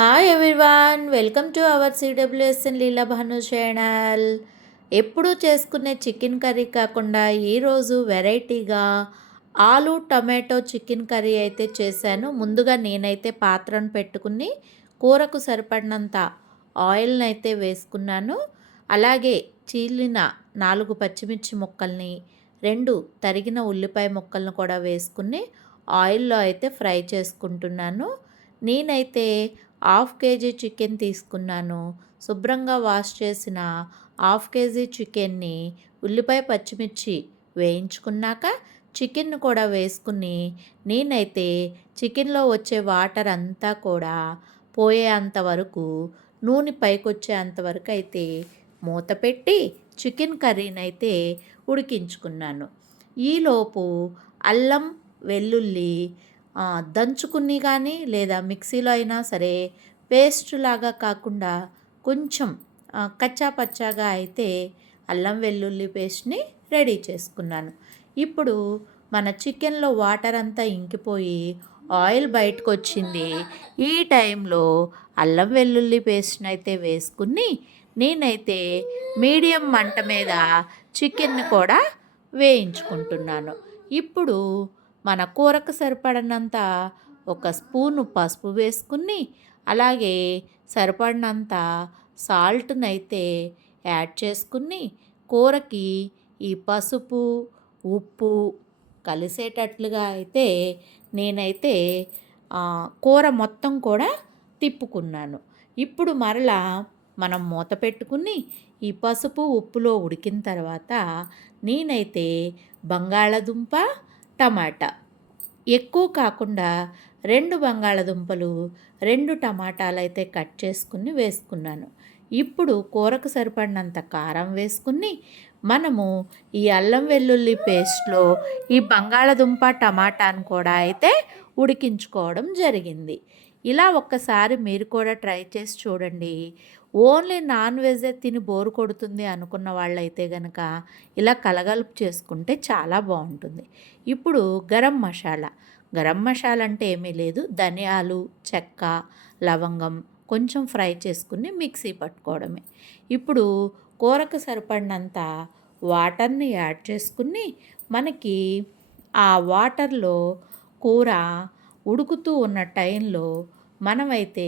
Hi everyone welcome to our CWSN Leela Bhanu channel ఎప్పుడూ చేసుకునే chicken curry కాకుండా ఈరోజు వెరైటీగా ఆలు టమాటో చికెన్ కర్రీ అయితే చేశాను. ముందుగా నేనైతే పాత్రను పెట్టుకుని కూరకు సరిపడినంత ఆయిల్ని అయితే వేసుకున్నాను. అలాగే చీలిన నాలుగు పచ్చిమిర్చి ముక్కల్ని రెండు తరిగిన ఉల్లిపాయ ముక్కలను కూడా వేసుకుని ఆయిల్లో అయితే ఫ్రై చేసుకుంటున్నాను. నేనైతే హాఫ్ కేజీ చికెన్ తీసుకున్నాను. శుభ్రంగా వాష్ చేసిన హాఫ్ కేజీ చికెన్ని ఉల్లిపాయ పచ్చిమిర్చి వేయించుకున్నాక చికెన్ కూడా వేసుకుని నేనైతే చికెన్లో వచ్చే వాటర్ అంతా కూడా పోయేంత వరకు నూనె పైకొచ్చేంత వరకు అయితే మూత పెట్టి చికెన్ కర్రీని అయితే ఉడికించుకున్నాను. ఈలోపు అల్లం వెల్లుల్లి దంచుకుని కానీ లేదా మిక్సీలో అయినా సరే పేస్ట్ లాగా కాకుండా కొంచెం కచ్చా పచ్చాగా అయితే అల్లం వెల్లుల్లి పేస్ట్ని రెడీ చేసుకున్నాను. ఇప్పుడు మన చికెన్లో వాటర్ అంతా ఇంకిపోయి ఆయిల్ బయటకు వచ్చింది ఈ టైంలో అల్లం వెల్లుల్లి పేస్ట్ని అయితే వేసుకుని నేనైతే మీడియం మంట మీద చికెన్ని కూడా వేయించుకుంటున్నాను. ఇప్పుడు మన కూరకు సరిపడినంత ఒక స్పూను పసుపు వేసుకుని అలాగే సరిపడినంత సాల్ట్ని అయితే యాడ్ చేసుకుని కూరకి ఈ పసుపు ఉప్పు కలిసేటట్లుగా అయితే నేనైతే కూర మొత్తం కూడా తిప్పుకున్నాను. ఇప్పుడు మరలా మనం మూత పెట్టుకుని ఈ పసుపు ఉప్పులో ఉడికిన తర్వాత నేనైతే బంగాళదుంప టమాటా. ఎక్కువ కాకుండా రెండు బంగాళదుంపలు రెండు టమాటాలు అయితే కట్ చేసుకుని వేసుకున్నాను. ఇప్పుడు కూరకు సరిపడినంత కారం వేసుకుని మనము ఈ అల్లం వెల్లుల్లి పేస్ట్లో ఈ బంగాళదుంప టమాటాను కూడా అయితే ఉడికించుకోవడం జరిగింది. ఇలా ఒక్కసారి మీరు కూడా ట్రై చేసి చూడండి. ఓన్లీ నాన్ వెజే తిని బోరు కొడుతుంది అనుకున్న వాళ్ళైతే కనుక ఇలా కలగలుపు చేసుకుంటే చాలా బాగుంటుంది. ఇప్పుడు గరం మసాలా. గరం మసాలా అంటే ఏమీ లేదు. ధనియాలు చెక్క లవంగం కొంచెం ఫ్రై చేసుకుని మిక్సీ పట్టుకోవడమే. ఇప్పుడు కూరకు సరిపడినంత వాటర్ని యాడ్ చేసుకుని మనకి ఆ వాటర్లో కూర ఉడుకుతూ ఉన్న టైంలో మనమైతే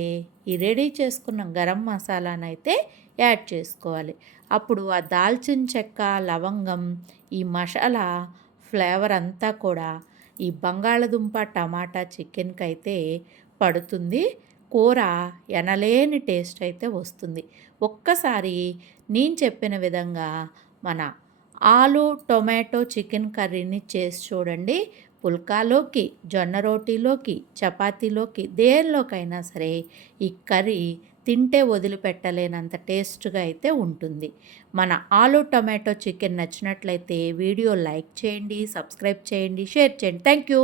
ఈ రెడీ చేసుకున్న గరం మసాలాను అయితే యాడ్ చేసుకోవాలి. అప్పుడు ఆ దాల్చిన చెక్క లవంగం ఈ మసాలా ఫ్లేవర్ అంతా కూడా ఈ బంగాళదుంప టమాటా చికెన్కి అయితే పడుతుంది. కూర ఎనలేని టేస్ట్ అయితే వస్తుంది. ఒక్కసారి నేను చెప్పిన విధంగా మన ఆలు టొమాటో చికెన్ కర్రీని చేసి చూడండి. పుల్కాలోకి జొన్న రోటీలోకి చపాతీలోకి దేనిలోకైనా సరే ఈ కర్రీ తింటే వదిలిపెట్టలేనంత టేస్ట్గా అయితే ఉంటుంది. మన ఆలు టొమాటో చికెన్ నచ్చినట్లయితే వీడియో లైక్ చేయండి సబ్స్క్రైబ్ చేయండి షేర్ చేయండి. Thank you